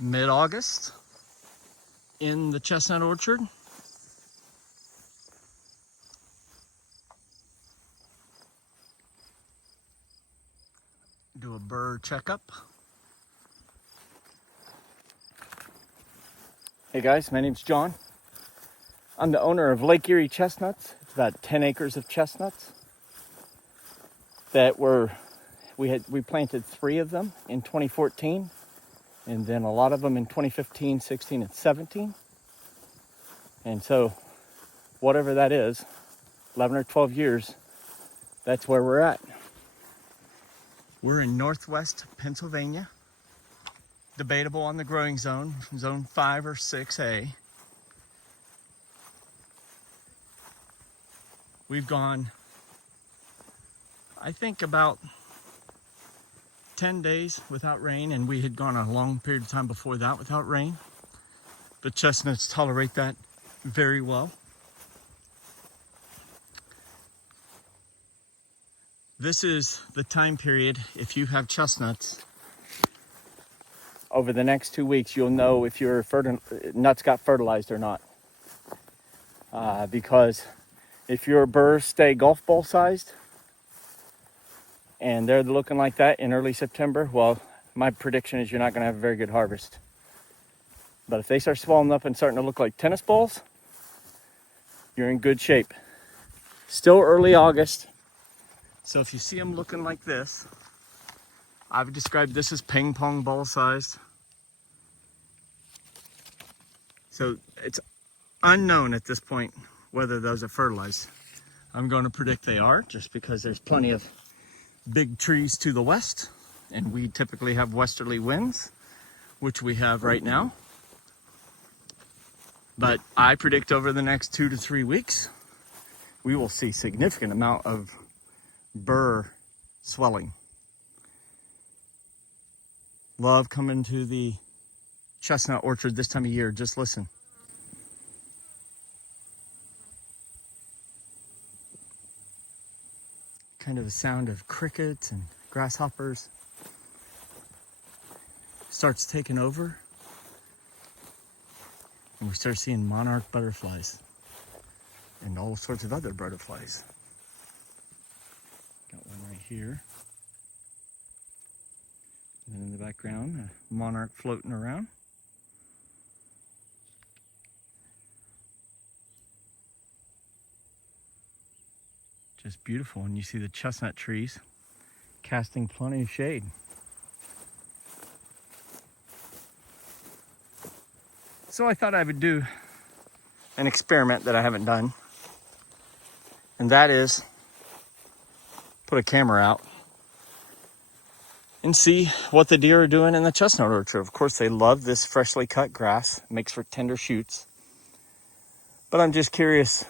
Mid-August in the Chestnut Orchard. Do a burr checkup. Hey guys, my name's John. I'm the owner of Lake Erie Chestnuts. It's about 10 acres of chestnuts that we planted 3 of them in 2014, and then a lot of them in 2015, 16, and 17. And so whatever that is, 11 or 12 years, that's where we're at. We're in Northwest Pennsylvania. Debatable on the growing zone, zone 5 or 6A. We've gone, I think, about 10 days without rain, and we had gone a long period of time before that without rain. The chestnuts tolerate that very well. This is the time period, if you have chestnuts, over the next 2 weeks, you'll know if your nuts got fertilized or not. Because if your burrs stay golf ball sized and they're looking like that in early September, well, my prediction is you're not going to have a very good harvest. But if they start swelling up and starting to look like tennis balls, you're in good shape. Still early August. So if you see them looking like this, I've described this as ping pong ball sized. So it's unknown at this point whether those are fertilized. I'm going to predict they are, just because there's plenty of big trees to the west, and we typically have westerly winds, which we have right now. But I predict over the next 2 to 3 weeks, we will see significant amount of burr swelling. Love coming to the chestnut orchard this time of year. Just listen. Kind of the sound of crickets and grasshoppers starts taking over, and we start seeing monarch butterflies and all sorts of other butterflies. Got one right here. And then in the background, a monarch floating around. Just beautiful. And you see the chestnut trees casting plenty of shade. So I thought I would do an experiment that I haven't done. And that is put a camera out and see what the deer are doing in the chestnut orchard. Of course, they love this freshly cut grass. It makes for tender shoots. But I'm just curious,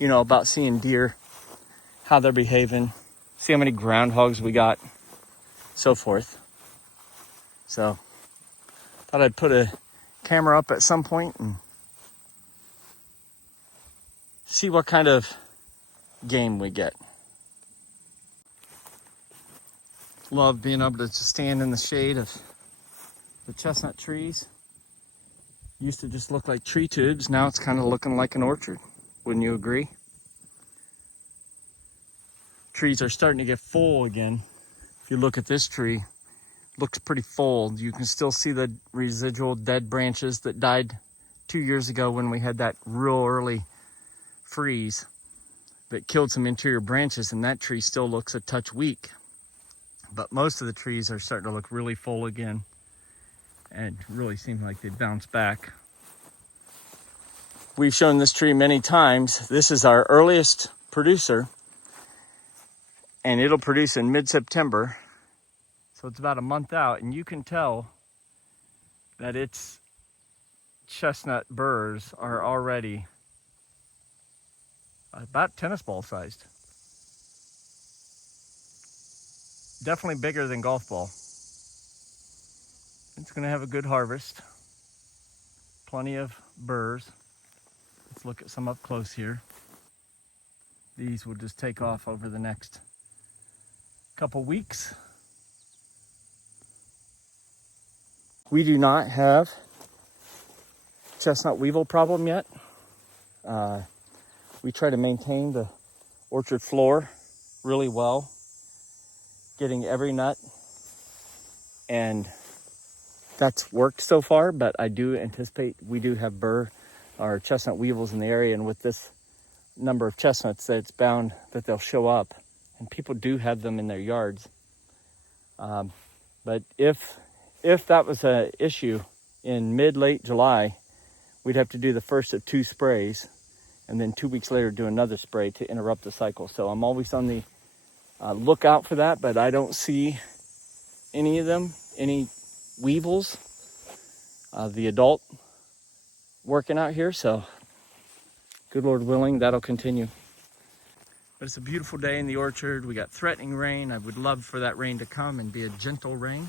about seeing deer, how they're behaving, see how many groundhogs we got, so forth. So, thought I'd put a camera up at some point and see what kind of game we get. Love being able to just stand in the shade of the chestnut trees. Used to just look like tree tubes. Now it's kind of looking like an orchard. Wouldn't you agree? Trees are starting to get full again. If you look at this tree, looks pretty full. You can still see the residual dead branches that died 2 years ago when we had that real early freeze that killed some interior branches, and that tree still looks a touch weak. But most of the trees are starting to look really full again and really seem like they bounced back. We've shown this tree many times. This is our earliest producer, and it'll produce in mid-September. So it's about a month out, and you can tell that its chestnut burrs are already about tennis ball sized. Definitely bigger than golf ball. It's going to have a good harvest. Plenty of burrs. Let's look at some up close here. These will just take off over the next couple weeks. We do not have chestnut weevil problem yet. We try to maintain the orchard floor really well, getting every nut, and that's worked so far, but I do anticipate we do have burr or chestnut weevils in the area, and with this number of chestnuts that it's bound that they'll show up, and people do have them in their yards. But if that was an issue in late July, we'd have to do the first of 2 sprays, and then 2 weeks later do another spray to interrupt the cycle. So I'm always on the lookout for that, but I don't see any weevils, the adult working out here. So good Lord willing, that'll continue. But it's a beautiful day in the orchard. We got threatening rain. I would love for that rain to come and be a gentle rain.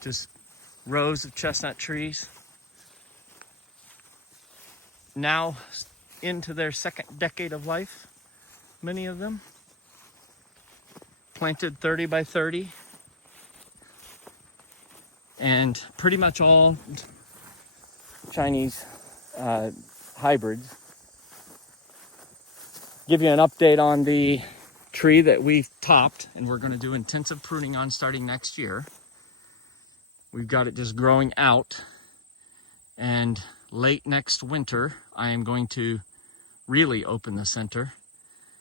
Just rows of chestnut trees. Now into their second decade of life, many of them. Planted 30 by 30. And pretty much all Chinese hybrids. Give you an update on the tree that we've topped and we're going to do intensive pruning on starting next year. We've got it just growing out, and late next winter I am going to really open the center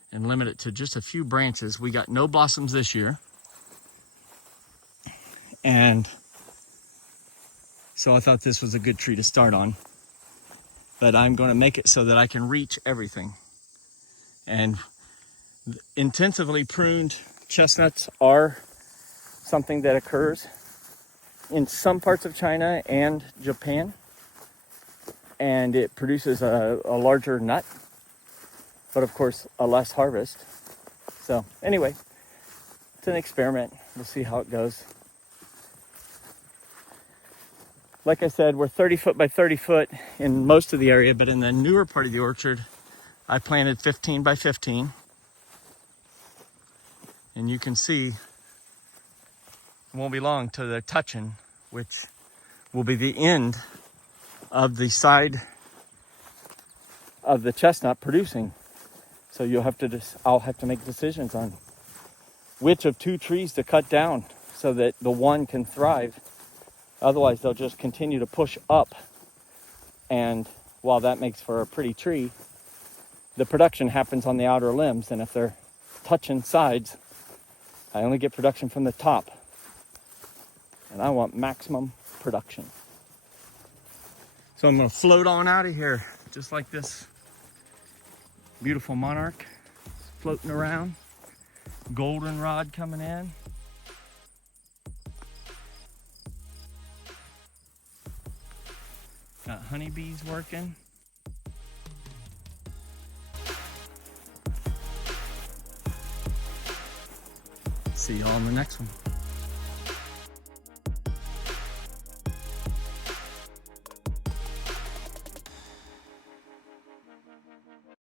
and limit it to just a few branches. We got no blossoms this year, and so I thought this was a good tree to start on, but I'm going to make it so that I can reach everything. And intensively pruned chestnuts are something that occurs in some parts of China and Japan, and it produces a larger nut, but of course a less harvest. So anyway, it's an experiment. We'll see how it goes. Like I said, we're 30 foot by 30 foot in most of the area, but in the newer part of the orchard, I planted 15 by 15. And you can see it won't be long till they're touching, which will be the end of the side of the chestnut producing. So I'll have to make decisions on which of 2 trees to cut down so that the one can thrive. Otherwise, they'll just continue to push up. And while that makes for a pretty tree, the production happens on the outer limbs. And if they're touching sides, I only get production from the top. And I want maximum production. So I'm going to float on out of here, just like this beautiful monarch floating around. Goldenrod coming in. Got honeybees working. See y'all in the next one.